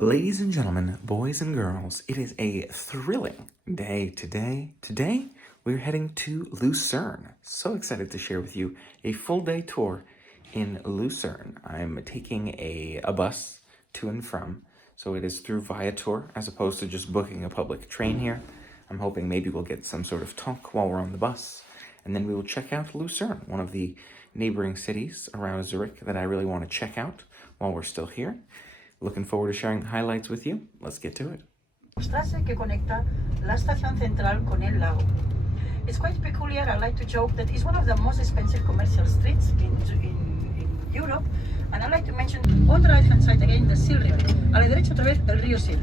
Ladies and gentlemen, boys and girls, it is a thrilling day today. Today, we're heading to Lucerne. So excited to share with you a full day tour in Lucerne. I'm taking a bus to and from, so it is through Viator as opposed to just booking a public train here. I'm hoping maybe we'll get some sort of talk while we're on the bus, and then we will check out Lucerne, one of the neighboring cities around Zurich that I really want to check out while we're still here. Looking forward to sharing the highlights with you. Let's get to it. Strasse que conecta la estación central con el lago. It's quite peculiar. I like to joke that it's one of the most expensive commercial streets in Europe. And I like to mention on the right hand side again the Sil River. A la derecha otra vez el río Sil.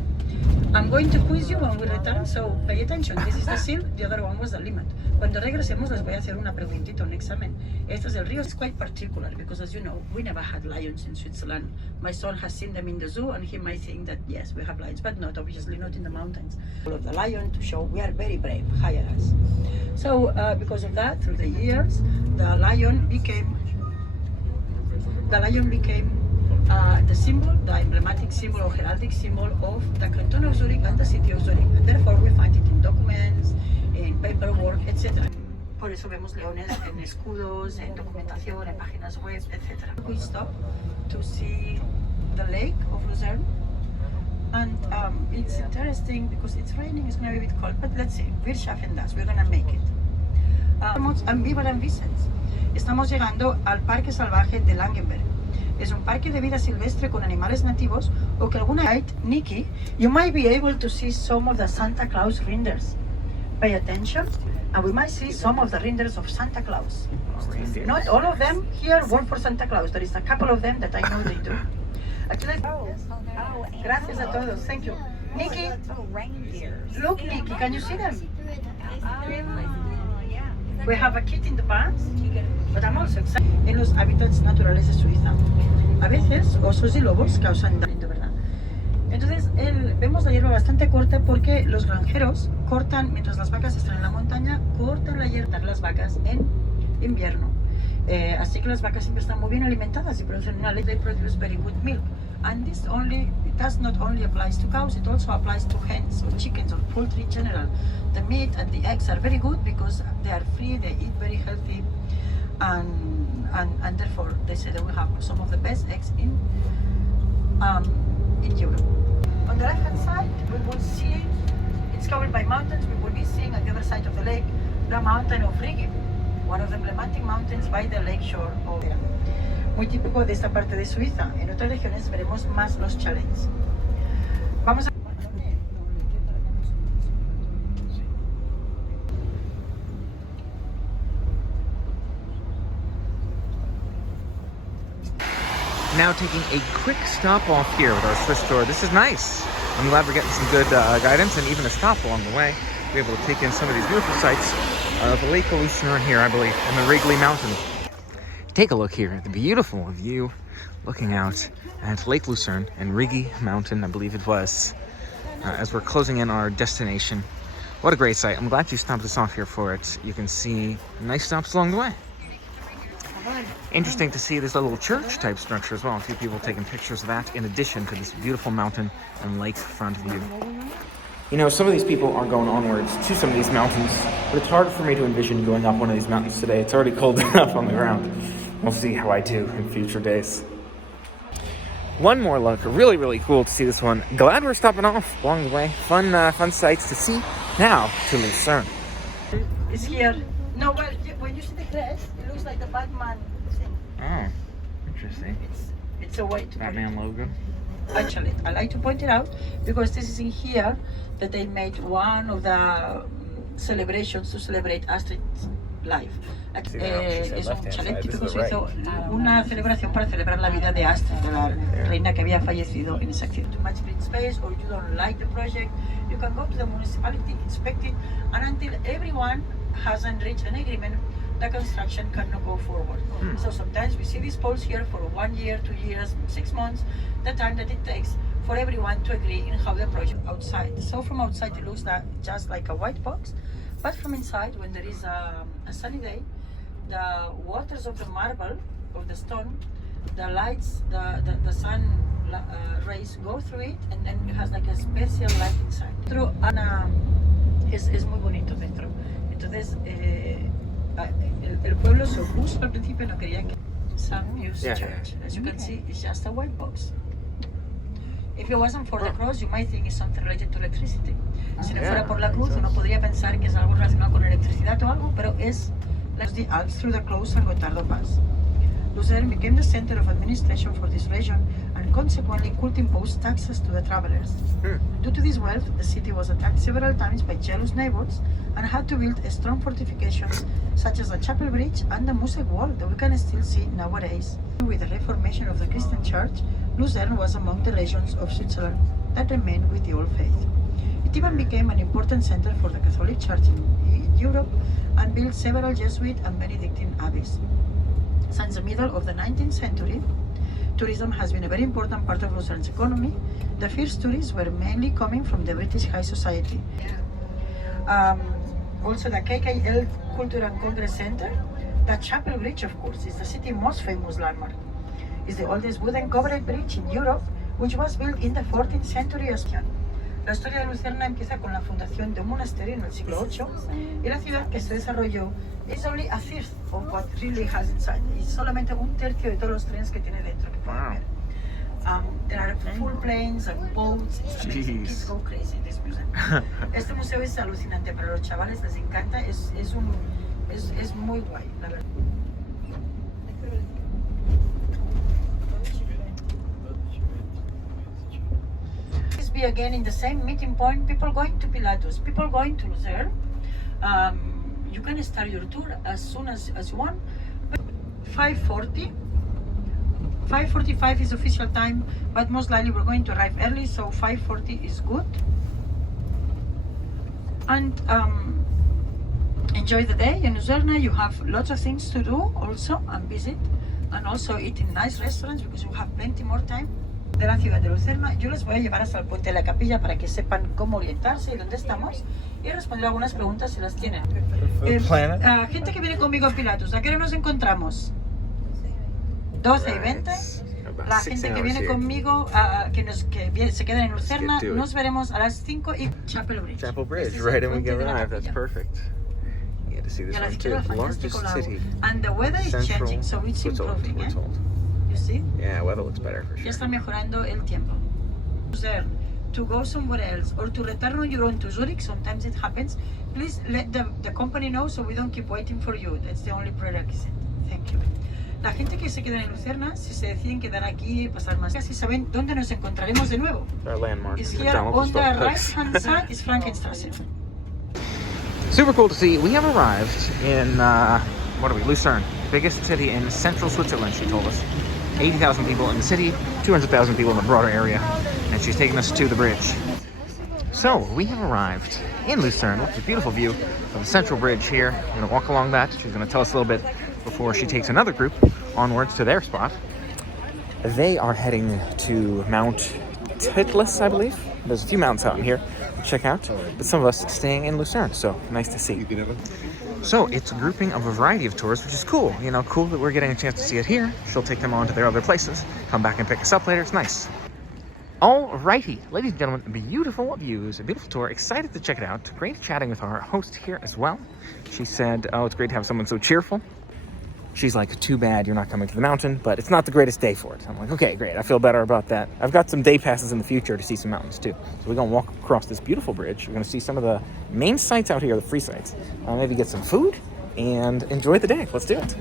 I'm going to quiz you when we return, so pay attention. This is the Sil, the other one was the limit. Cuando regresemos les voy a hacer una preguntita, un examen. Este es el río. It's quite particular because, as you know, we never had lions in Switzerland. My son has seen them in the zoo and he might think that yes, we have lions, but not, obviously not in the mountains. Of the lion to show we are very brave, hire us. So because of that, through the years, the lion became the symbol, the emblematic symbol or heraldic symbol of the canton of Zurich and the city of Zurich. And therefore we find it in documents, in paperwork, etc. Por eso vemos leones en escudos, en documentación, en páginas web, etc. We stop to see the lake of Lucerne. And it's interesting because it's raining, it's going to be a bit cold, but let's see. Wir schaffen das, we're going to make it. Ambivalent and Vicens. Estamos llegando al Parque Salvaje de Langenberg. Es un parque de vida silvestre con animales nativos o que alguna night, Nikki, you might be able to see some of the Santa Claus reindeers. Pay attention, and we might see some of the reindeers of Santa Claus. Not all of them here work for Santa Claus. There is a couple of them that I know they do. Actually, gracias a todos. Thank you. Nikki, look, Nikki, can you see them? We have a kid in the pants, but I'm also excited. En los hábitats naturales de Suiza, a veces osos y lobos causan daño, ¿verdad? Entonces, vemos la hierba bastante corta porque los granjeros cortan, mientras las vacas están en la montaña, cortan la hierba de las vacas en invierno. Así que las vacas siempre están muy bien alimentadas y producen una leche. They produce very good milk. And it does not only applies to cows, it also applies to hens or chickens or poultry in general. The meat and the eggs are very good because they are free, they eat very healthy, and therefore they say that we have some of the best eggs in Europe. On the left hand side, we will see, it's covered by mountains, we will be seeing on the other side of the lake, the mountain of Rigi, one of the emblematic mountains by the lake shore of there. Muy típico de esta parte de Suiza. En otras regiones veremos más los chalets. Vamos a... Now taking a quick stop off here with our Swiss tour. This is nice. I'm glad we're getting some good guidance and even a stop along the way. We're able to take in some of these beautiful sights of the Lake of Lucerne here, I believe, and the Wrigley Mountains. Take a look here at the beautiful view looking out at Lake Lucerne and Rigi Mountain, I believe it was, as we're closing in our destination. What a great sight. I'm glad you stopped us off here for it. You can see nice stops along the way. Interesting to see this little church type structure as well. A few people taking pictures of that in addition to this beautiful mountain and lakefront view. You know, some of these people are going onwards to some of these mountains, but it's hard for me to envision going up one of these mountains today. It's already cold enough on the ground. We'll see how I do in future days. One more look. Really, really cool to see this one. Glad we're stopping off along the way. Fun sights to see. Now to Lucerne. It's here. No, well, when you see the crest, it looks like the Batman thing. Oh, interesting. It's a way to Batman logo. Actually, I like to point it out because this is in here that they made one of the celebrations to celebrate Astrid's life. Es un chalet típico suizo, una celebración para celebrar la vida de Astrid, de la reina que había fallecido en ese accidente. Too much green space, or you don't like the project, you can go to the municipality, inspect it, and until everyone hasn't reached an agreement, the construction cannot go forward. So sometimes we see these poles here for 1 year, 2 years, 6 months, the time that it takes for everyone to agree in how the project outside. So from outside it looks just like a white box, but from inside, when there is a sunny day, the waters of the marble, of the stone, the lights, the sun rays go through it, and then it has like a special light inside. Through es muy bonito dentro. Entonces, el pueblo se opuso al principio, no quería que Jesuit Church. As you can see, it's just a white box. If it wasn't for the cross, you might think it's something related to electricity. Si no fuera por la cruz, uno podría pensar que es algo relacionado con electricidad o algo, pero es the Alps through the close and Gotardo Pass. Lucerne became the center of administration for this region and consequently could impose taxes to the travelers. Due to this wealth, the city was attacked several times by jealous neighbors and had to build strong fortifications such as the Chapel Bridge and the Mosaic Wall that we can still see nowadays. With the reformation of the Christian Church, Lucerne was among the regions of Switzerland that remained with the old faith. It even became an important center for the Catholic Church in Europe and built several Jesuit and Benedictine abbeys. Since the middle of the 19th century, tourism has been a very important part of Lucerne's economy. The first tourists were mainly coming from the British high society. Also the KKL Culture and Congress Center, the Chapel Bridge, of course, is the city's most famous landmark. It's the oldest wooden covered bridge in Europe, which was built in the 14th century as well. La historia de Lucerna empieza con la fundación de un monasterio en el siglo VIII y la ciudad que se desarrolló es only a fifth of what really has inside. Es solamente un tercio de todos los trenes que tiene dentro que pueden ver. There are full planes and boats. Kids go crazy in this museum. Este museo es alucinante para los chavales, les encanta, es muy guay, la verdad. Be again in the same meeting point, people going to Pilatus, people going to Lucerne. You can start your tour as soon as you want. 5:40, 5:45 is official time, but most likely we're going to arrive early, so 5:40 is good. And enjoy the day in Lucerne. You have lots of things to do also and visit, and also eat in nice restaurants because you have plenty more time. De la ciudad de Lucerna, yo les voy a llevar hasta el puente de la capilla para que sepan cómo orientarse y dónde estamos y responder algunas preguntas si las tienen. Gente que viene conmigo a Pilatus, ¿a qué hora nos encontramos? 12:20. La gente que viene conmigo, se queda en Lucerna, nos veremos a las 5 y Chapel Bridge. Chapel Bridge, right, and we get arrived. That's perfect. You get to see this one too. Largest city. And the weather is changing, so it's improving. You see? Yeah, weather looks better for sure. Ya está mejorando el tiempo. To go somewhere else or to return on your own to Zurich, sometimes it happens. Please let the company know so we don't keep waiting for you. That's the only prerequisite. Thank you. La gente que se queda en Lucerna, si se deciden quedar aquí, pasar más días, si saben dónde nos encontraremos de nuevo. Our landmark. Is here on the right-hand side is Frankenstrasse. Super cool to see. We have arrived in, Lucerne, biggest city in central Switzerland, she told us. 80,000 people in the city, 200,000 people in the broader area, and she's taking us to the bridge. So, we have arrived in Lucerne with a beautiful view of the central bridge here. We're going to walk along that. She's going to tell us a little bit before she takes another group onwards to their spot. They are heading to Mount Titlis, I believe. There's a few mountains out in here to check out, but some of us staying in Lucerne, so nice to see. So it's a grouping of a variety of tours, which is cool. You know, cool that we're getting a chance to see it here. She'll take them on to their other places, come back and pick us up later. It's nice. Alrighty, ladies and gentlemen, beautiful views, a beautiful tour. Excited to check it out. Great chatting with our host here as well. She said, oh, it's great to have someone so cheerful. She's like, too bad you're not coming to the mountain, but it's not the greatest day for it. I'm like, okay, great. I feel better about that. I've got some day passes in the future to see some mountains too. So we're going to walk across this beautiful bridge. We're going to see some of the main sites out here, the free sites. Maybe get some food and enjoy the day. Let's do it.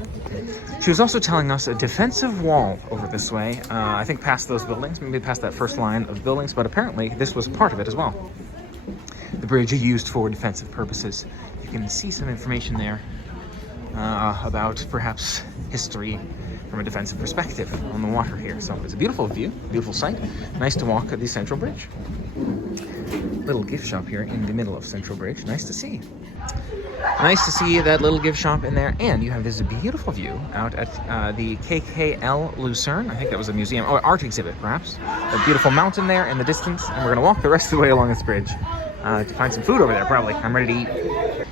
She was also telling us a defensive wall over this way. I think past those buildings, maybe past that first line of buildings, but apparently this was part of it as well. The bridge is used for defensive purposes. You can see some information there about perhaps history from a defensive perspective on the water here. So it's a beautiful view, beautiful sight. Nice to walk at the Central Bridge. Little gift shop here in the middle of Central Bridge. Nice to see. Nice to see that little gift shop in there. And you have this beautiful view out at the KKL Lucerne. I think that was a museum or art exhibit, perhaps. A beautiful mountain there in the distance. And we're going to walk the rest of the way along this bridge to find some food over there, probably. I'm ready to eat.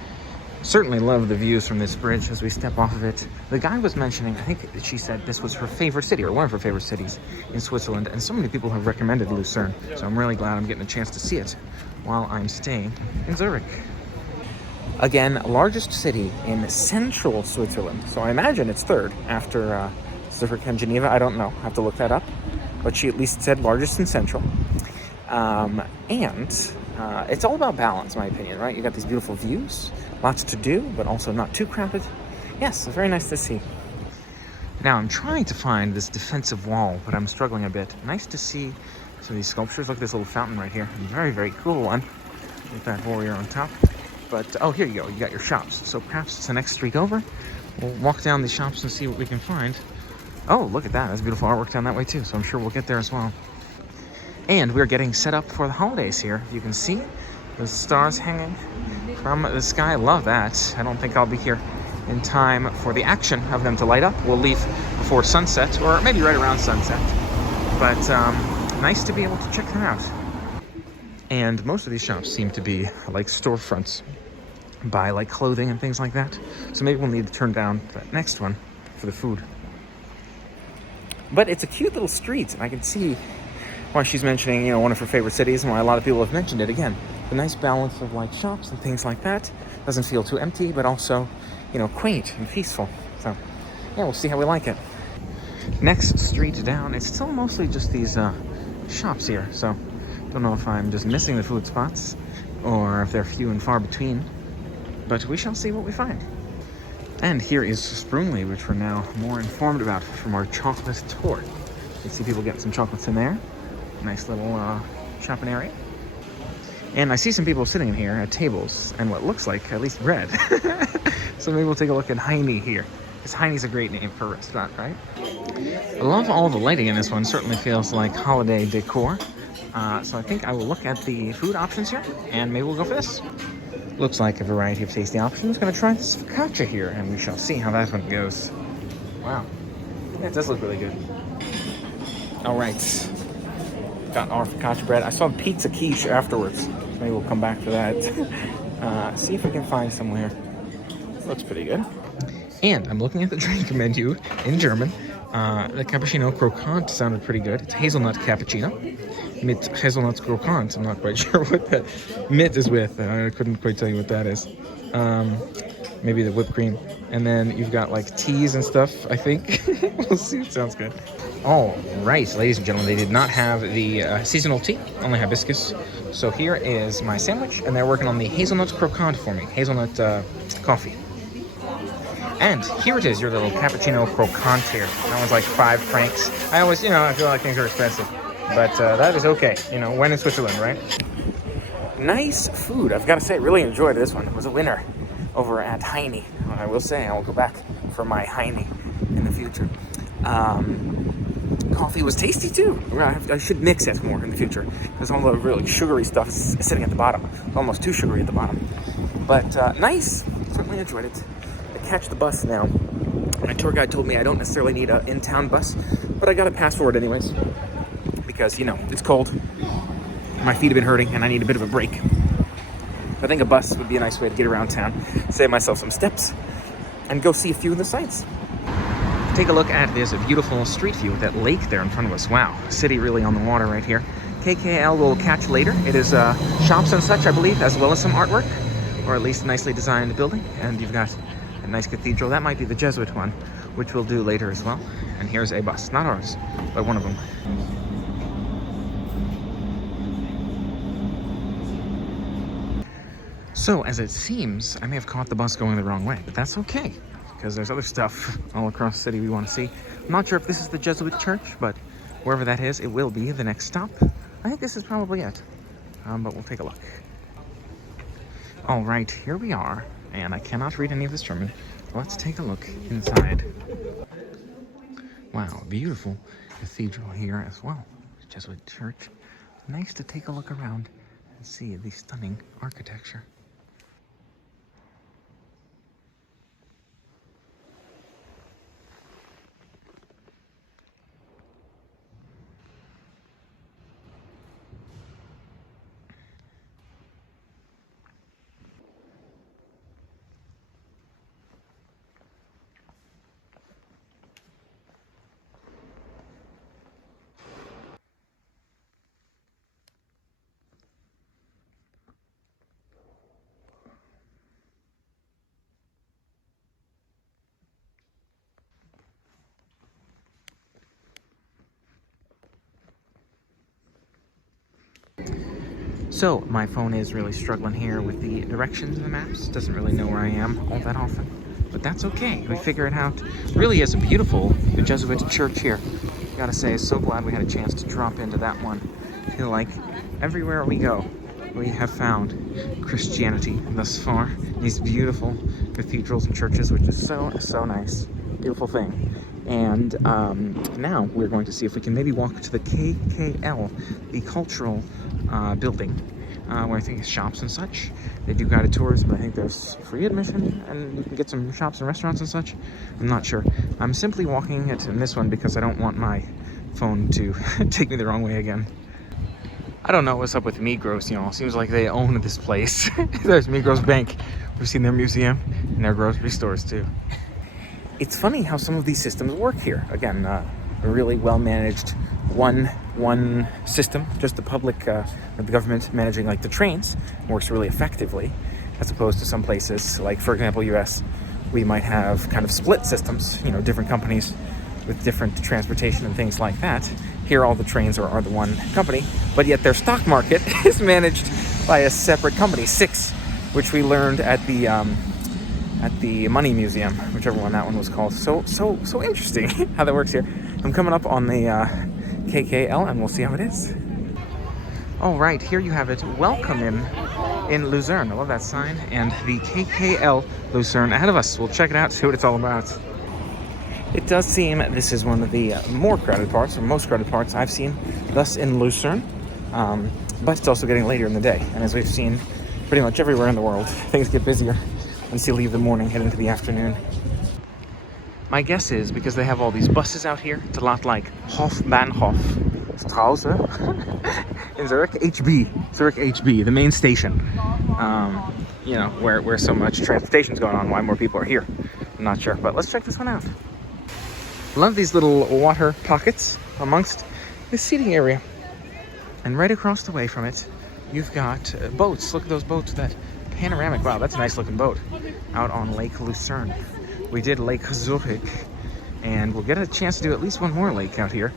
Certainly love the views from this bridge as we step off of it. The guy was mentioning, I think she said this was her favorite city, or one of her favorite cities in Switzerland, and so many people have recommended Lucerne, so I'm really glad I'm getting a chance to see it while I'm staying in Zurich. Again, largest city in central Switzerland, so I imagine it's third after Zurich and Geneva. I don't know, I have to look that up, but she at least said largest in central. It's all about balance, in my opinion, right? You got these beautiful views, lots to do, but also not too crowded. Yes, very nice to see. Now, I'm trying to find this defensive wall, but I'm struggling a bit. Nice to see some of these sculptures. Look at this little fountain right here. Very, very cool one with that warrior on top. But, oh, here you go. You got your shops. So perhaps it's the next street over. We'll walk down the shops and see what we can find. Oh, look at that. That's beautiful artwork down that way, too. So I'm sure we'll get there as well. And we're getting set up for the holidays here. You can see the stars hanging from the sky. Love that. I don't think I'll be here in time for the action of them to light up. We'll leave before sunset, or maybe right around sunset. But nice to be able to check them out. And most of these shops seem to be like storefronts, buy like clothing and things like that. So maybe we'll need to turn down that next one for the food. But it's a cute little street, and I can see why she's mentioning, one of her favorite cities, and why a lot of people have mentioned it. Again, the nice balance of like shops and things like that. Doesn't feel too empty, but also, quaint and peaceful. So, yeah, we'll see how we like it. Next street down, it's still mostly just these shops here. So, don't know if I'm just missing the food spots or if they're few and far between. But we shall see what we find. And here is Sprungli, which we're now more informed about from our chocolate tour. You see people getting some chocolates in there. Nice little shopping area. And I see some people sitting in here at tables and what looks like at least bread. So maybe we'll take a look at Heine here. Because Heine's a great name for a restaurant, right? I love all the lighting in this one. Certainly feels like holiday decor. So I think I will look at the food options here and maybe we'll go for this. Looks like a variety of tasty options. Gonna try this focaccia here and we shall see how that one goes. Wow. Yeah, it does look really good. All right. Got our focaccia bread. I saw pizza quiche afterwards. Maybe we'll come back for that. See if we can find somewhere. Looks pretty good. And I'm looking at the drink menu in German. The cappuccino croquant sounded pretty good. It's hazelnut cappuccino. Mit hazelnuts croquant. I'm not quite sure what that mit is with. I couldn't quite tell you what that is. Maybe the whipped cream. And then you've got like teas and stuff, I think. We'll see. It sounds good. All right, ladies and gentlemen, they did not have the seasonal tea, only hibiscus. So here is my sandwich, and they're working on the hazelnut croquant for me, hazelnut coffee. And here it is, your little cappuccino croquant here. That one's like 5 francs. I always, I feel like things are expensive, but that is okay, when in Switzerland, right? Nice food. I've got to say, really enjoyed this one. It was a winner over at Heine. I will say, I will go back for my Heine in the future. Coffee was tasty too. I should mix it more in the future because all the really sugary stuff is sitting at the bottom. It's almost too sugary at the bottom. But nice. Certainly enjoyed it. I catch the bus now. My tour guide told me I don't necessarily need an in-town bus, but I got a pass for it anyways because, it's cold. My feet have been hurting and I need a bit of a break. I think a bus would be a nice way to get around town, save myself some steps, and go see a few of the sights. Take a look at this beautiful street view with that lake there in front of us. Wow, city really on the water right here. KKL will catch later. It is shops and such, I believe, as well as some artwork, or at least a nicely designed building. And you've got a nice cathedral. That might be the Jesuit one, which we'll do later as well. And here's a bus, not ours, but one of them. So, as it seems, I may have caught the bus going the wrong way, but that's okay, because there's other stuff all across the city we want to see. I'm not sure if this is the Jesuit Church, but wherever that is, it will be the next stop. I think this is probably it, but we'll take a look. All right, here we are, and I cannot read any of this German. Let's take a look inside. Wow, beautiful cathedral here as well. Jesuit Church. Nice to take a look around and see the stunning architecture. So my phone is really struggling here with the directions in the maps. Doesn't really know where I am all that often, but that's okay. We figure it out. Really is a beautiful Jesuit Church here. Gotta say, so glad we had a chance to drop into that one. I feel like everywhere we go, we have found Christianity thus far. These beautiful cathedrals and churches, which is so nice. Beautiful thing. And now we're going to see if we can maybe walk to the KKL, the cultural building, where I think is shops and such. They do guided tours, but I think there's free admission and you can get some shops and restaurants and such. I'm not sure. I'm simply walking it in this one because I don't want my phone to take me the wrong way again. I don't know what's up with Migros, y'all. Seems like they own this place. There's Migros Bank. We've seen their museum and their grocery stores too. It's funny how some of these systems work here. Again, a really well-managed one system, just the public, the government managing like the trains works really effectively, as opposed to some places like, for example, US, we might have kind of split systems, you know, different companies with different transportation and things like that. Here all the trains are the one company, but yet their stock market is managed by a separate company, Six, which we learned at the Money Museum, whichever one that one was called. So interesting how that works here. I'm coming up on the KKL and we'll see how it is. All right, here you have it. Welcome in Lucerne. I love that sign. And the KKL Lucerne ahead of us. We'll check it out, see what it's all about. It does seem this is one of the more crowded parts, or most crowded parts I've seen thus in Lucerne. But it's also getting later in the day. And as we've seen pretty much everywhere in the world, things get busier once you leave the morning, head into the afternoon. My guess is because they have all these buses out here, it's a lot like Hofbahnhof Straße in Zurich, Zurich HB, the main station. You know, where so much transportation's going on, why more people are here. I'm not sure, but let's check this one out. Love these little water pockets amongst this seating area. And right across the way from it, you've got boats. Look at those boats, that panoramic. Wow, that's a nice looking boat out on Lake Lucerne. We did Lake Zurich, and we'll get a chance to do at least one more lake out here.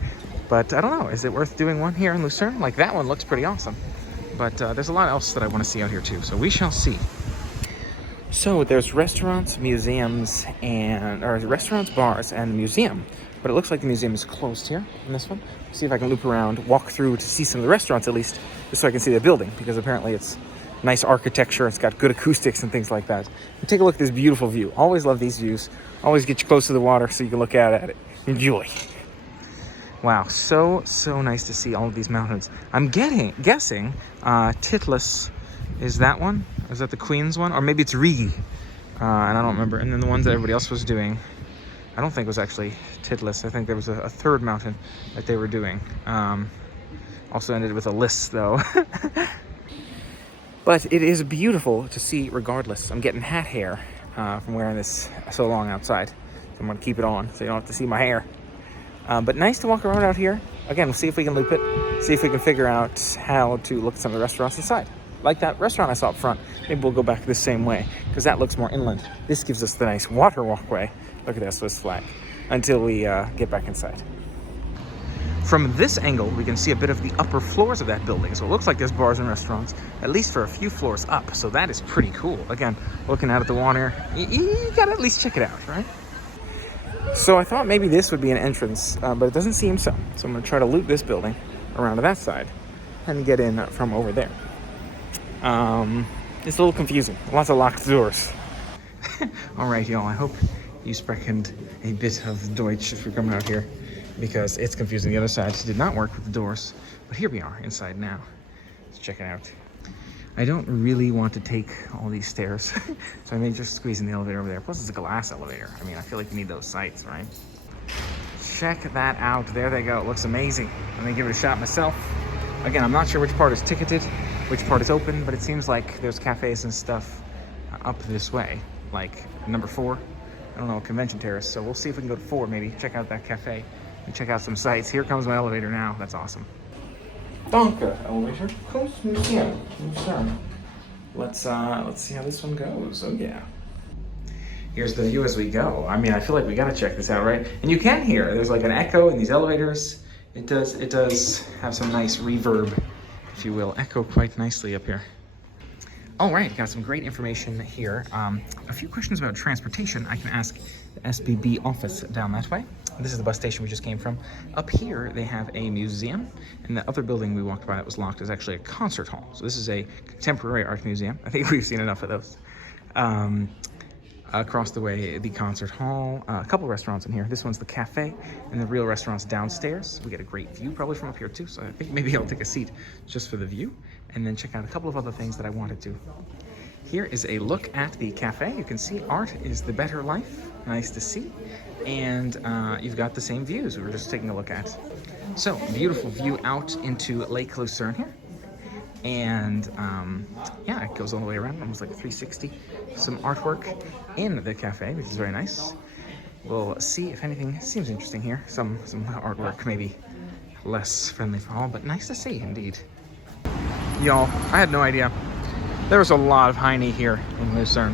But I don't know, is it worth doing one here in Lucerne? Like, that one looks pretty awesome. But there's a lot else that I want to see out here too, so we shall see. So there's restaurants, museums, restaurants, bars, and the museum. But it looks like the museum is closed here in this one. See if I can loop around, walk through to see some of the restaurants at least, just so I can see the building, because apparently it's nice architecture, it's got good acoustics and things like that. And take a look at this beautiful view. Always love these views. Always get you close to the water so you can look out at it. Enjoy. Wow, so nice to see all of these mountains. I'm guessing Titlis is that one? Is that the Queen's one? Or maybe it's Rigi. And I don't remember. And then the ones that everybody else was doing, I don't think it was actually Titlis. I think there was a third mountain that they were doing. Also ended with a list though. But it is beautiful to see regardless. I'm getting hat hair from wearing this so long outside. So I'm gonna keep it on so you don't have to see my hair. But nice to walk around out here. Again, we'll see if we can loop it. See if we can figure out how to look at some of the restaurants inside. Like that restaurant I saw up front. Maybe we'll go back the same way because that looks more inland. This gives us the nice water walkway. Look at that Swiss flag. Until we get back inside. From this angle, we can see a bit of the upper floors of that building. So it looks like there's bars and restaurants, at least for a few floors up. So that is pretty cool. Again, looking out at the water, you gotta at least check it out, right? So I thought maybe this would be an entrance, but it doesn't seem so. So I'm gonna try to loop this building around to that side and get in from over there. It's a little confusing. Lots of locked doors. All right, y'all, I hope you sprechen a bit of Deutsch if you're coming out here, because it's confusing. The other side did not work with the doors, but here we are inside now. Let's check it out. I don't really want to take all these stairs, so I may just squeeze in the elevator over there. Plus it's a glass elevator. I mean, I feel like you need those sights, right? Check that out. There they go. It looks amazing. I'm gonna give it a shot myself. Again, I'm not sure which part is ticketed, which part is open, but it seems like there's cafes and stuff up this way, like number 4. I don't know, Convention Terrace. So we'll see if we can go to 4 maybe, check out that cafe and check out some sights. Here comes my elevator now. That's awesome. Danke, elevator. Museum. Let's see how this one goes. Oh yeah. Here's the view as we go. I mean, I feel like we gotta check this out, right? And you can hear there's like an echo in these elevators. It does have some nice reverb if you will, echo quite nicely up here. All right, got some great information here. A few questions about transportation. I can ask the SBB office down that way. This is the bus station we just came from. Up here, they have a museum, and the other building we walked by that was locked is actually a concert hall. So this is a contemporary art museum. I think we've seen enough of those. Across the way, the concert hall, a couple restaurants in here. This one's the cafe, and the real restaurant's downstairs. We get a great view probably from up here too, so I think maybe I'll take a seat just for the view, and then check out a couple of other things that I wanted to. Here is a look at the cafe. You can see art is the better life. Nice to see. And you've got the same views we were just taking a look at. So, beautiful view out into Lake Lucerne here. And yeah, it goes all the way around, almost like 360. Some artwork in the cafe, which is very nice. We'll see if anything seems interesting here. Some artwork, maybe less friendly for all, but nice to see indeed. Y'all, I had no idea. There was a lot of Heine here in Lucerne.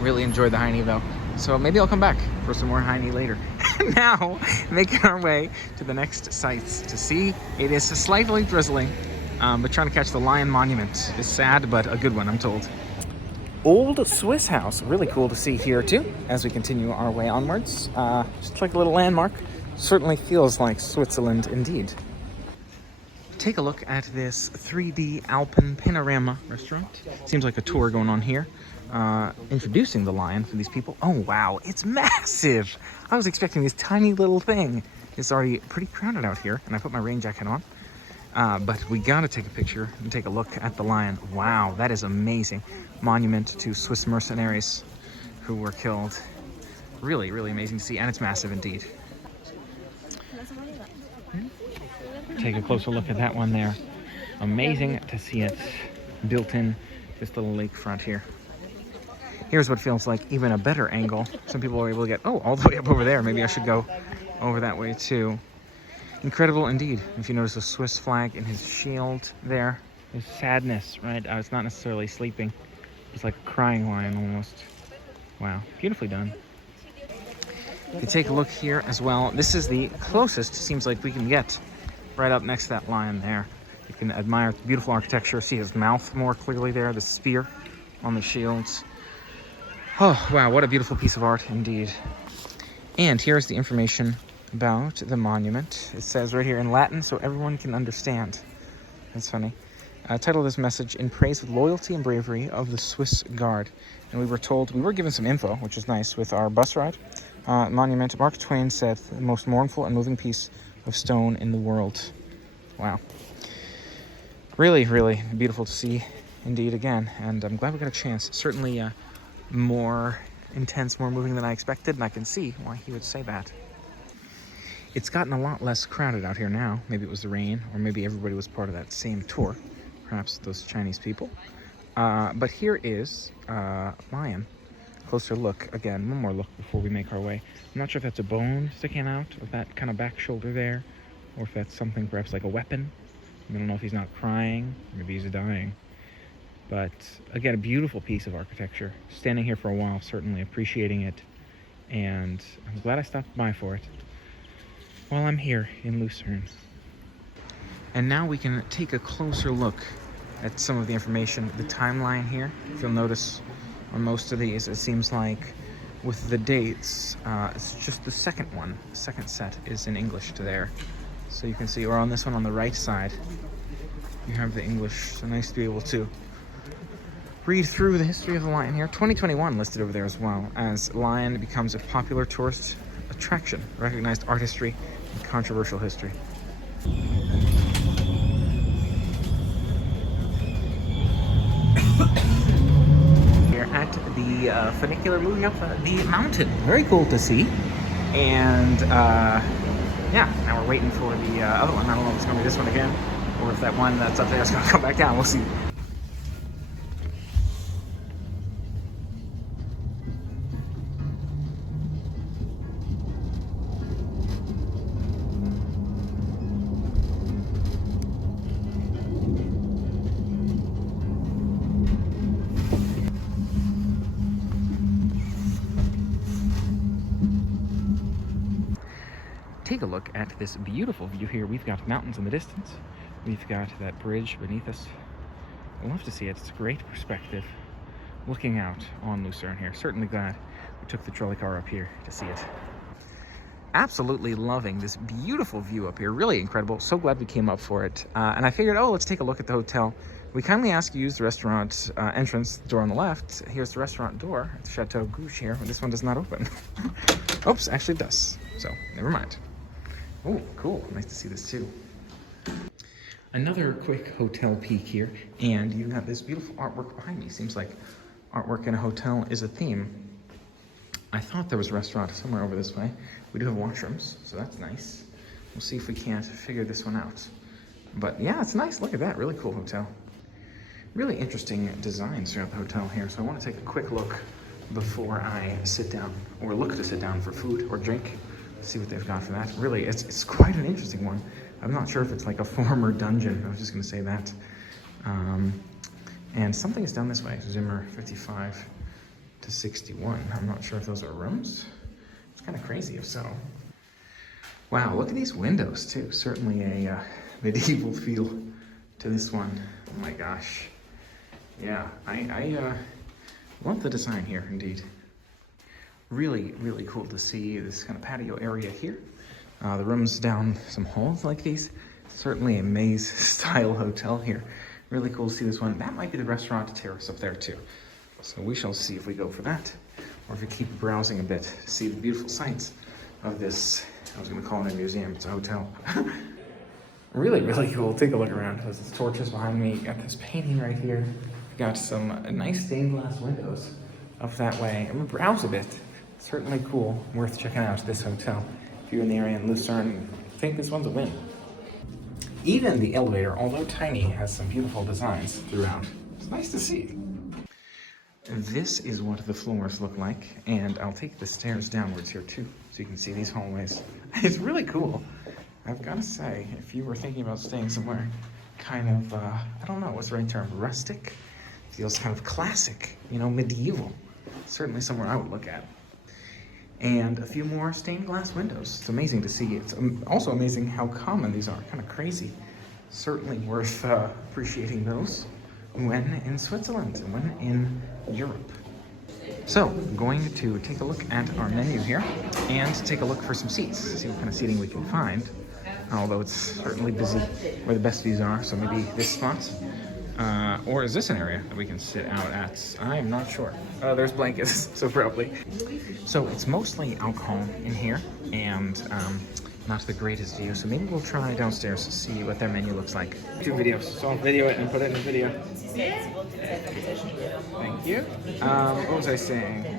Really enjoyed the Heine though. So maybe I'll come back for some more Heine later. Now, making our way to the next sites to see. It is slightly drizzling, but trying to catch the Lion Monument is sad, but a good one, I'm told. Old Swiss house, really cool to see here too, as we continue our way onwards. Just like a little landmark. Certainly feels like Switzerland indeed. Take a look at this 3D Alpine panorama restaurant. Seems like a tour going on here. Introducing the lion for these people. Oh wow, it's massive! I was expecting this tiny little thing. It's already pretty crowded out here, and I put my rain jacket on. But we gotta take a picture and take a look at the lion. Wow, that is amazing. Monument to Swiss mercenaries who were killed. Really, really amazing to see, and it's massive indeed. Take a closer look at that one there. Amazing to see it built in this little lakefront here. Here's what feels like even a better angle. Some people are able to get, oh, all the way up over there. Maybe I should go over that way too. Incredible indeed. If you notice the Swiss flag in his shield there, his sadness, right? It's not necessarily sleeping. It's like a crying lion almost. Wow, beautifully done. You can take a look here as well. This is the closest, seems like we can get, right up next to that lion there. You can admire the beautiful architecture, see his mouth more clearly there, the spear on the shields. Oh, wow, what a beautiful piece of art indeed. And here's the information about the monument. It says right here in Latin so everyone can understand. That's funny. Title of this message, In Praise of Loyalty and Bravery of the Swiss Guard. And we were given some info, which is nice, with our bus ride. Monument, Mark Twain said, the most mournful and moving piece of stone in the world. Wow. Really, really beautiful to see indeed again. And I'm glad we got a chance. Certainly more intense, more moving than I expected, and I can see why he would say that. It's gotten a lot less crowded out here now. Maybe it was the rain, or maybe everybody was part of that same tour. Perhaps those Chinese people. But here is lion. Closer look. Again, one more look before we make our way. I'm not sure if that's a bone sticking out of that kind of back shoulder there, or if that's something perhaps like a weapon. I don't know if he's not crying, maybe he's dying. But again, a beautiful piece of architecture. Standing here for a while, certainly appreciating it. And I'm glad I stopped by for it while I'm here in Lucerne. And now we can take a closer look at some of the information, the timeline here. If you'll notice on most of these, it seems like with the dates, it's just the second one. The second set is in English to there. So you can see, or on this one on the right side, you have the English. So nice to be able to read through the history of the lion here. 2021 listed over there as well, as lion becomes a popular tourist attraction, recognized art history and controversial history. Here at the funicular moving up the mountain. Very cool to see. And yeah, now we're waiting for the other one. I don't know if it's going to be this one again, or if that one that's up there is going to come back down. We'll see. Take a look at this beautiful view here. We've got mountains in the distance, We've got that bridge beneath us. I love to see it. It's a great perspective looking out on Lucerne here. Certainly glad we took the trolley car up here to see it. Absolutely loving this beautiful view up here. Really incredible. So glad we came up for it. And I figured, oh, let's take a look at the hotel. We kindly ask you to use the restaurant entrance door on the left. Here's the restaurant door at the Chateau Guetsch here. This one does not open. Oops, actually it does. So, never mind. Oh, cool. Nice to see this too. Another quick hotel peek here. And you have this beautiful artwork behind me. Seems like artwork in a hotel is a theme. I thought there was a restaurant somewhere over this way. We do have washrooms, so that's nice. We'll see if we can't figure this one out. But yeah, it's nice. Look at that. Really cool hotel. Really interesting designs throughout the hotel here. So I want to take a quick look before I sit down, or look to sit down for food or drink. See what they've got for that. Really, it's quite an interesting one. I'm not sure if it's like a former dungeon. I was just going to say that. And something is down this way. Zimmer 55 to 61. I'm not sure if those are rooms. It's kind of crazy if so. Wow, look at these windows too. Certainly a medieval feel to this one. Oh my gosh. Yeah, I love the design here indeed. Really, really cool to see this kind of patio area here. The rooms down some halls like these. Certainly a maze style hotel here. Really cool to see this one. That might be the restaurant terrace up there too. So we shall see if we go for that, or if we keep browsing a bit to see the beautiful sights of this. I was going to call it a museum, it's a hotel. Really, really cool. Take a look around. There's torches behind me. Got this painting right here. Got some nice stained glass windows up that way. I'm going to browse a bit. Certainly cool. Worth checking out this hotel. If you're in the area in Lucerne, I think this one's a win. Even the elevator, although tiny, has some beautiful designs throughout. It's nice to see. This is what the floors look like, and I'll take the stairs downwards here too, so you can see these hallways. It's really cool. I've got to say, if you were thinking about staying somewhere kind of, I don't know, what's the right term, rustic? Feels kind of classic, you know, medieval. Certainly somewhere I would look at. And a few more stained glass windows. It's amazing to see. It's also amazing how common these are, kind of crazy. Certainly worth appreciating those when in Switzerland and when in Europe. So, I'm going to take a look at our menu here and take a look for some seats, see what kind of seating we can find. Although it's certainly busy where the best views are, so maybe this spot. Or is this an area that we can sit out at? I'm not sure. There's blankets, so probably. So it's mostly alcohol in here, and not the greatest view. So maybe we'll try downstairs to see what their menu looks like. 2 videos, so I'll video it and put it in the video. Thank you. What was I saying?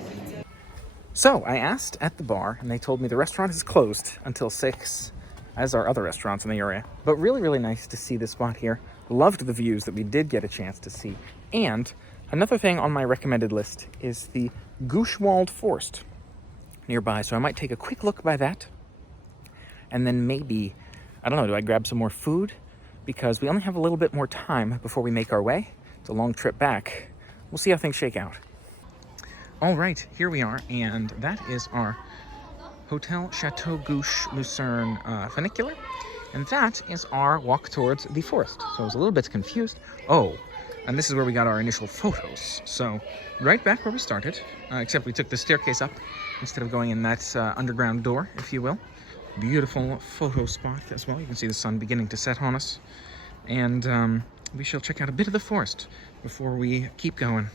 So I asked at the bar, and they told me the restaurant is closed until 6, as are other restaurants in the area. But really, really nice to see this spot here. Loved the views that we did get a chance to see. And another thing on my recommended list is the Guetsch Forest nearby. So I might take a quick look by that. And then maybe, I don't know, do I grab some more food? Because we only have a little bit more time before we make our way. It's a long trip back. We'll see how things shake out. All right, here we are. And that is our Hotel Chateau Guetsch Lucerne funicular. And that is our walk towards the forest. So I was a little bit confused. Oh, and this is where we got our initial photos. So right back where we started, except we took the staircase up instead of going in that underground door, if you will. Beautiful photo spot as well. You can see the sun beginning to set on us. And we shall check out a bit of the forest before we keep going.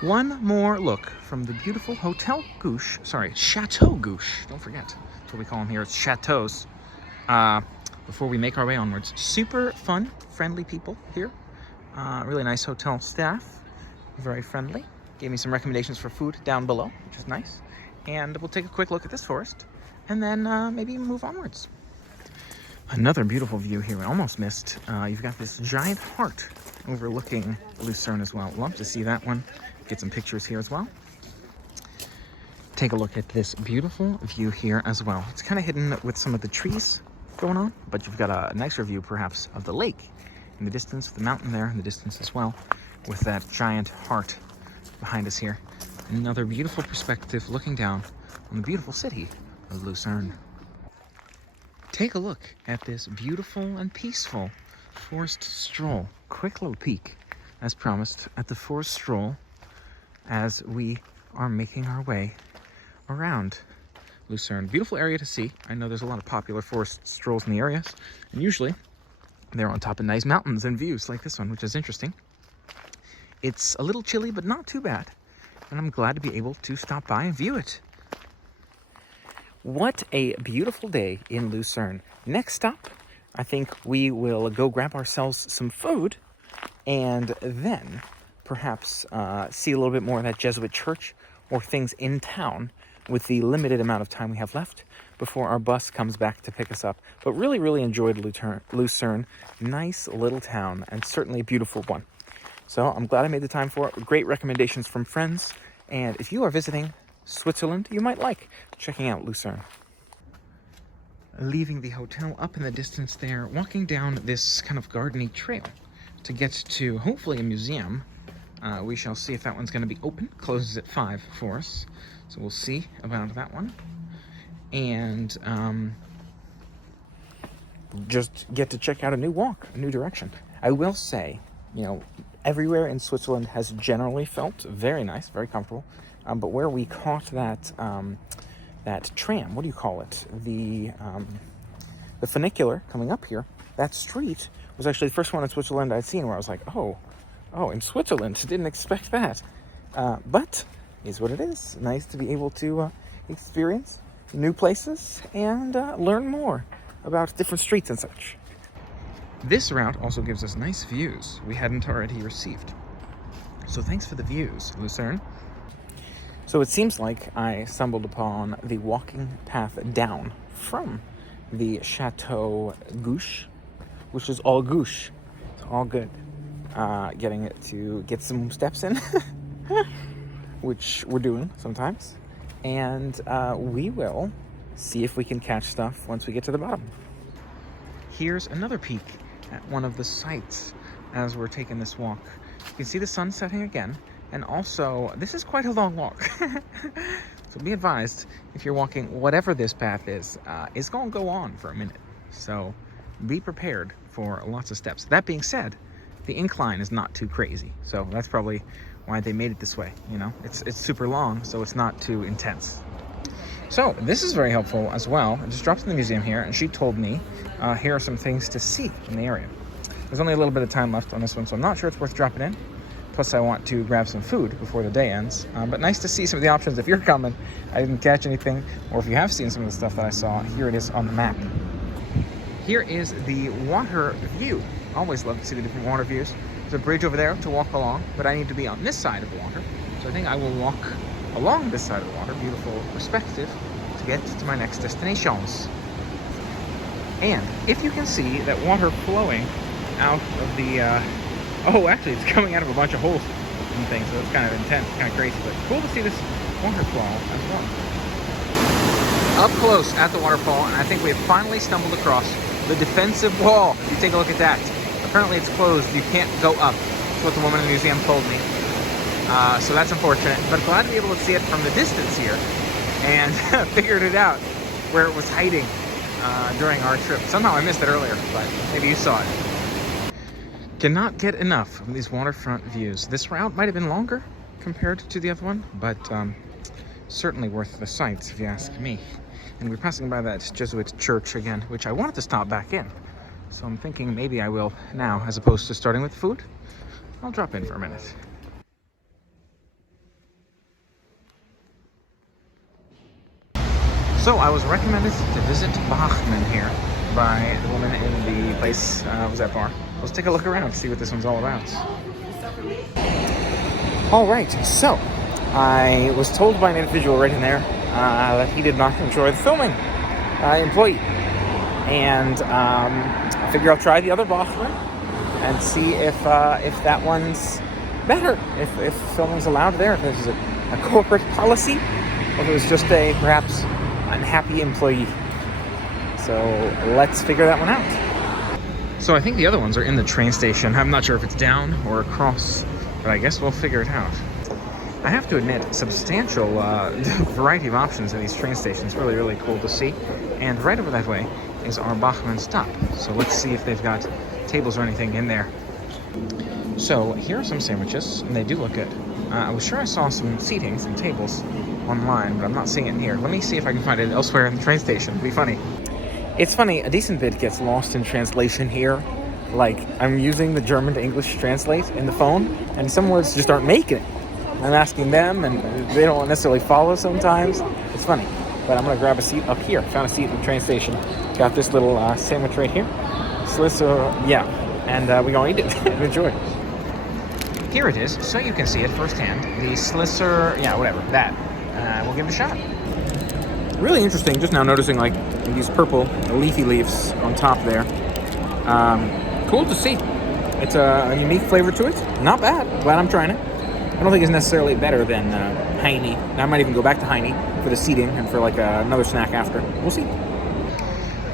One more look from the beautiful Chateau Guetsch. Don't forget, that's what we call them here. It's chateaus. Before we make our way onwards. Super fun, friendly people here. Really nice hotel staff. Very friendly. Gave me some recommendations for food down below, which is nice. And we'll take a quick look at this forest and then maybe move onwards. Another beautiful view here we almost missed. You've got this giant heart overlooking Lucerne as well. Love to see that one. Get some pictures here as well. Take a look at this beautiful view here as well. It's kind of hidden with some of the trees going on, but you've got a nicer view perhaps of the lake in the distance, the mountain there in the distance as well, with that giant heart behind us here. Another beautiful perspective looking down on the beautiful city of Lucerne. Take a look at this beautiful and peaceful Forest Stroll. Quick little peek, as promised, at the Forest Stroll as we are making our way around Lucerne. Beautiful area to see. I know there's a lot of popular forest strolls in the areas, and usually they're on top of nice mountains and views like this one, which is interesting. It's a little chilly, but not too bad, and I'm glad to be able to stop by and view it. What a beautiful day in Lucerne. Next stop, I think we will go grab ourselves some food and then perhaps see a little bit more of that Jesuit Church or things in town with the limited amount of time we have left before our bus comes back to pick us up. But really enjoyed Lucerne. Nice little town, and certainly a beautiful one. So I'm glad I made the time for it. Great recommendations from friends. And if you are visiting Switzerland, you might like checking out Lucerne. Leaving the hotel up in the distance there, walking down this kind of gardeny trail to get to hopefully a museum. We shall see if that one's going to be open. Closes at 5 for us. So we'll see about that one. And just get to check out a new walk, a new direction. I will say, you know, everywhere in Switzerland has generally felt very nice, very comfortable. But where we caught that that tram, what do you call it? The funicular coming up here, that street was actually the first one in Switzerland I'd seen where I was like, oh, in Switzerland, didn't expect that. But is what it is. Nice to be able to experience new places and learn more about different streets and such. This route also gives us nice views we hadn't already received. So thanks for the views, Lucerne. So it seems like I stumbled upon the walking path down from the Chateau Guetsch, which is all Guetsch. It's all good. Getting it to get some steps in, which we're doing sometimes. And we will see if we can catch stuff once we get to the bottom. Here's another peek at one of the sites as we're taking this walk. You can see the sun setting again, and also this is quite a long walk. So be advised, if you're walking whatever this path is, it's going to go on for a minute. So be prepared for lots of steps. That being said, the incline is not too crazy, so that's probably why they made it this way. You know, it's super long, so it's not too intense. So this is very helpful as well. I just dropped in the museum here, and she told me here are some things to see in the area. There's only a little bit of time left on this one, so I'm not sure it's worth dropping in. Plus, I want to grab some food before the day ends. But nice to see some of the options if you're coming. I didn't catch anything, or if you have seen some of the stuff that I saw, here it is on the map. Here is the water view. Always love to see the different water views. There's a bridge over there to walk along, but I need to be on this side of the water. So I think I will walk along this side of the water, beautiful perspective, to get to my next destinations. And if you can see that water flowing out of the, oh, actually it's coming out of a bunch of holes and things, so it's kind of intense, kind of crazy, but cool to see this waterfall as well. Up close at the waterfall, and I think we have finally stumbled across the defensive wall. If you take a look at that, apparently it's closed. You can't go up. That's what the woman in the museum told me. So that's unfortunate, but glad to be able to see it from the distance here and figured it out where it was hiding during our trip. Somehow I missed it earlier, but maybe you saw it. Cannot get enough of these waterfront views. This route might have been longer compared to the other one, but certainly worth the sights if you ask me. And we're passing by that Jesuit Church again, which I wanted to stop back in. So I'm thinking maybe I will now, as opposed to starting with food. I'll drop in for a minute. So I was recommended to visit Bachmann here by the woman in the place, was that bar. Let's take a look around, see what this one's all about. All right, so I was told by an individual right in there that he did not enjoy the filming employee. And I figure I'll try the other Bachmann and see if that one's better, if filming's allowed there, if this is a corporate policy, or if it was just a perhaps unhappy employee. So let's figure that one out. So I think the other ones are in the train station. I'm not sure if it's down or across, but I guess we'll figure it out. I have to admit, substantial variety of options at these train stations. Really, really cool to see. And right over that way is our Bachmann stop. So let's see if they've got tables or anything in there. So here are some sandwiches, and they do look good. I was sure I saw some seating, some tables online, but I'm not seeing it here. Let me see if I can find it elsewhere in the train station. It'd be funny. It's funny, a decent bit gets lost in translation here. Like, I'm using the German to English translate in the phone, and some words just aren't making it. I'm asking them, and they don't necessarily follow sometimes. It's funny. But I'm going to grab a seat up here. Found a seat in the train station. Got this little sandwich right here. Yeah. And we're going to eat it and enjoy it. Here it is, so you can see it firsthand. The Slisser, that. We'll give it a shot. Really interesting, just now noticing like these purple leafy leaves on top there. Cool to see. It's a unique flavor to it. Not bad. Glad I'm trying it. I don't think it's necessarily better than Heine. I might even go back to Heine for the seating and for like another snack after. We'll see.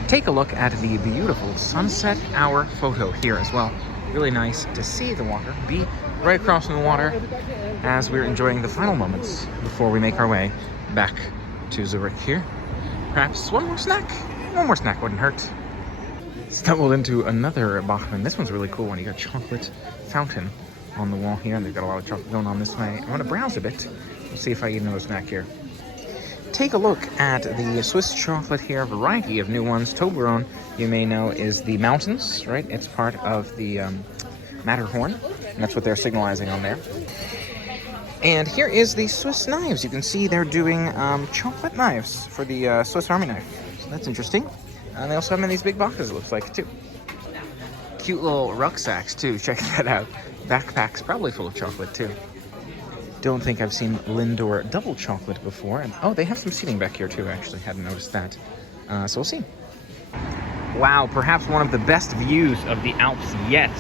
Take a look at the beautiful sunset hour photo here as well. Really nice to see the water, be right across from the water as we're enjoying the final moments before we make our way back to Zurich here. Perhaps one more snack? One more snack wouldn't hurt. Stumbled into another Bachmann. This one's really cool one. You got chocolate fountain on the wall here, and they've got a lot of chocolate going on this way. I'm going to browse a bit. We'll see if I eat another snack here. Take a look at the Swiss chocolate here. A variety of new ones. Toblerone, you may know, is the mountains, right? It's part of the Matterhorn, and that's what they're signalizing on there. And here is the Swiss knives. You can see they're doing chocolate knives for the Swiss Army knife. So that's interesting. And they also have them in these big boxes, it looks like, too. Cute little rucksacks, too. Check that out. Backpacks, probably full of chocolate, too. Don't think I've seen Lindor double chocolate before. And, oh, they have some seating back here, too, actually. Hadn't noticed that. So we'll see. Wow, perhaps one of the best views of the Alps yet.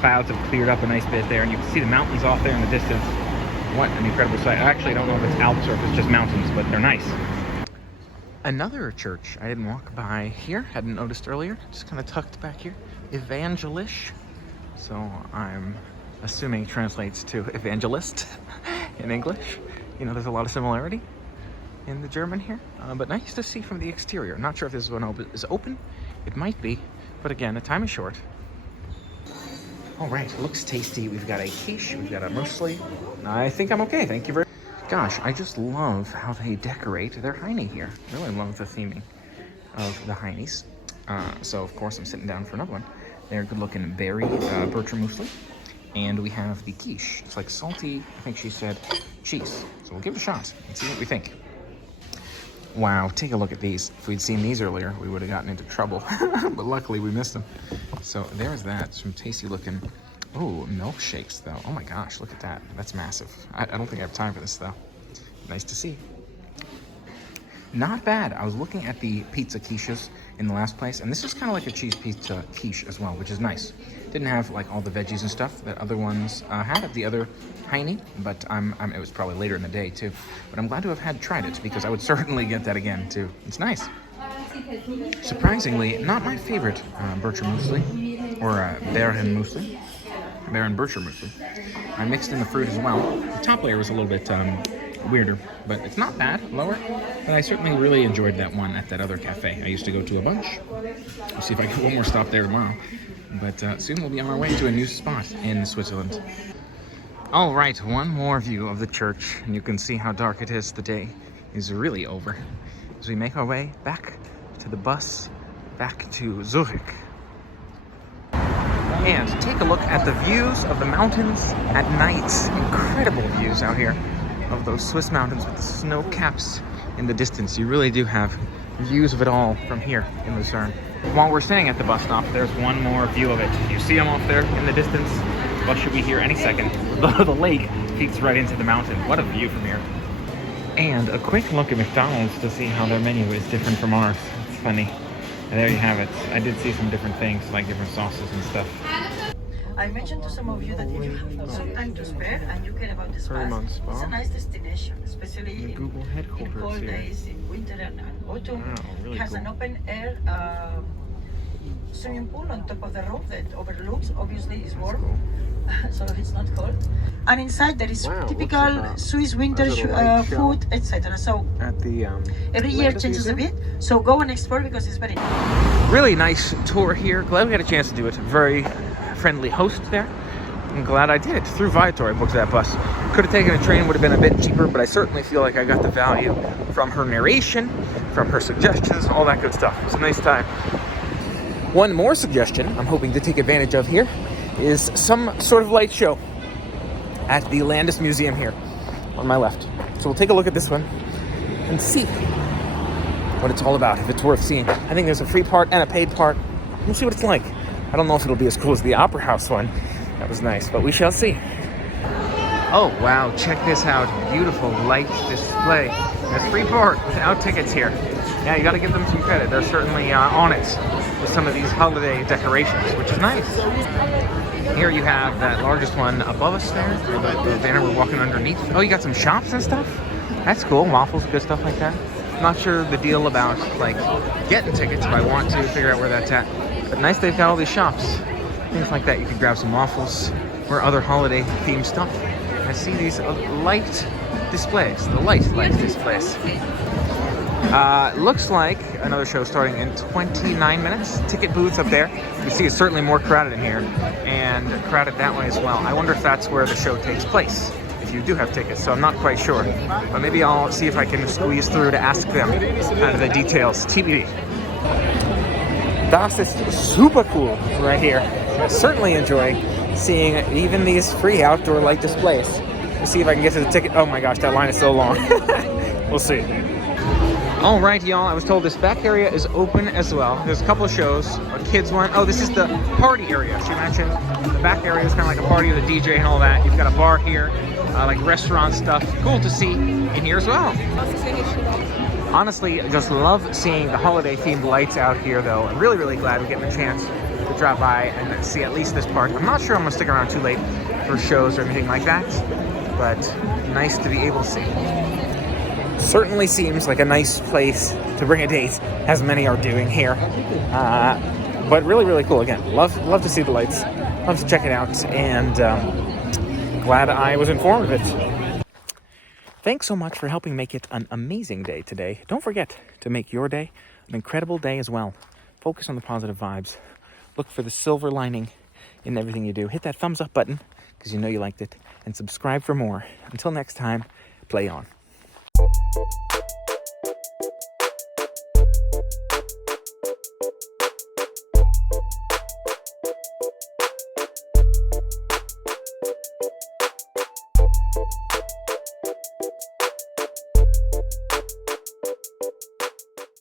Clouds have cleared up a nice bit there, and you can see the mountains off there in the distance. What an incredible sight. I actually don't know if it's Alps or if it's just mountains, but they're nice. Another church I didn't walk by here, hadn't noticed earlier, just kind of tucked back here. Evangelisch. So I'm assuming translates to evangelist in English. You know, there's a lot of similarity in the German here, but nice to see from the exterior. Not sure if this one is open. It might be, but again, the time is short. All right, looks tasty. We've got a quiche, we've got a muesli. I think I'm okay, thank you very much. Gosh, I just love how they decorate their Heine here. Really love the theming of the Heinies. So, of course, I'm sitting down for another one. They're good-looking berry Bertram muesli. And we have the quiche. It's like salty, I think she said, cheese. So we'll give it a shot and see what we think. Wow, take a look at these. If we'd seen these earlier, we would have gotten into trouble. But luckily, we missed them. So there's that. Some tasty-looking... Oh, milkshakes, though. Oh, my gosh, look at that. That's massive. I don't think I have time for this, though. Nice to see. Not bad. I was looking at the pizza quiches in the last place, and this is kind of like a cheese pizza quiche as well, which is nice. Didn't have, like, all the veggies and stuff that other ones had at the other Heine, but it was probably later in the day, too. But I'm glad to have tried it, because I would certainly get that again, too. It's nice. Surprisingly, not my favorite Bertram muesli, or Baron muesli. Baron Bertram muesli. I mixed in the fruit as well. The top layer was a little bit weirder, but it's not bad, lower. But I certainly really enjoyed that one at that other cafe. I used to go to a bunch. We'll see if I get one more stop there tomorrow. But soon we'll be on our way to a new spot in Switzerland. All right, one more view of the church, and you can see how dark it is. The day is really over. As we make our way back to the bus, back to Zurich. And take a look at the views of the mountains at night. Incredible views out here of those Swiss mountains with the snow caps in the distance. You really do have views of it all from here in Lucerne. While we're staying at the bus stop, there's one more view of it. You see them off there in the distance? The bus should be here any second. The lake feeds right into the mountain. What a view from here. And a quick look at McDonald's to see how their menu is different from ours. It's funny. And there you have it. I did see some different things, like different sauces and stuff. I mentioned to some of you that if you have some time to spare and you care about this pass, it's a nice destination, especially in cold days, in winter and autumn. Wow, really it has cool. an open air swimming pool on top of the roof that overlooks. Obviously, it's warm, so it's not cold. And inside there is typical Swiss winter food, etc. So At the every year changes a bit. So go and explore because it's very really nice tour here. Glad we had a chance to do it. Very friendly host there. I'm glad I did it. Through Viator, I booked that bus. Could have taken a train, would have been a bit cheaper, but I certainly feel like I got the value from her narration, from her suggestions, all that good stuff. It was a nice time. One more suggestion I'm hoping to take advantage of here is some sort of light show at the Landis Museum here on my left. So we'll take a look at this one and see what it's all about, if it's worth seeing. I think there's a free part and a paid part. We'll see what it's like. I don't know if it'll be as cool as the Opera House one. That was nice, but we shall see. Oh, wow, check this out. Beautiful light display. There's free part without tickets here. Yeah, you gotta give them some credit. They're certainly on it with some of these holiday decorations, which is nice. Here you have that largest one above us there, the banner we're walking underneath. Oh, you got some shops and stuff? That's cool. Waffles, good stuff like that. Not sure the deal about, like, getting tickets, but I want to figure out where that's at. But nice they've got all these shops. Things like that. You can grab some waffles or other holiday-themed stuff. I see these light displays, the light displays. Looks like another show starting in 29 minutes. Ticket booths up there. You see it's certainly more crowded in here and crowded that way as well. I wonder if that's where the show takes place, if you do have tickets, so I'm not quite sure. But maybe I'll see if I can squeeze through to ask them kind of the details. TBD. Das ist super cool right here. I certainly enjoy seeing even these free outdoor light displays. Let's see if I can get to the ticket. Oh my gosh, that line is so long. We'll see. All right, y'all, I was told this back area is open as well. There's a couple of shows, a kids one. Oh, this is the party area. She mentioned the back area is kind of like a party with a DJ and all that. You've got a bar here, like restaurant stuff. Cool to see in here as well. Honestly, I just love seeing the holiday-themed lights out here, though. I'm really, really glad we're getting a chance to drop by and see at least this part. I'm not sure I'm going to stick around too late for shows or anything like that, but nice to be able to see. Certainly seems like a nice place to bring a date, as many are doing here. But really, really cool. Again, love to see the lights. Love to check it out, and glad I was informed of it. Thanks so much for helping make it an amazing day today. Don't forget to make your day an incredible day as well. Focus on the positive vibes. Look for the silver lining in everything you do. Hit that thumbs up button because you know you liked it, and subscribe for more. Until next time, play on.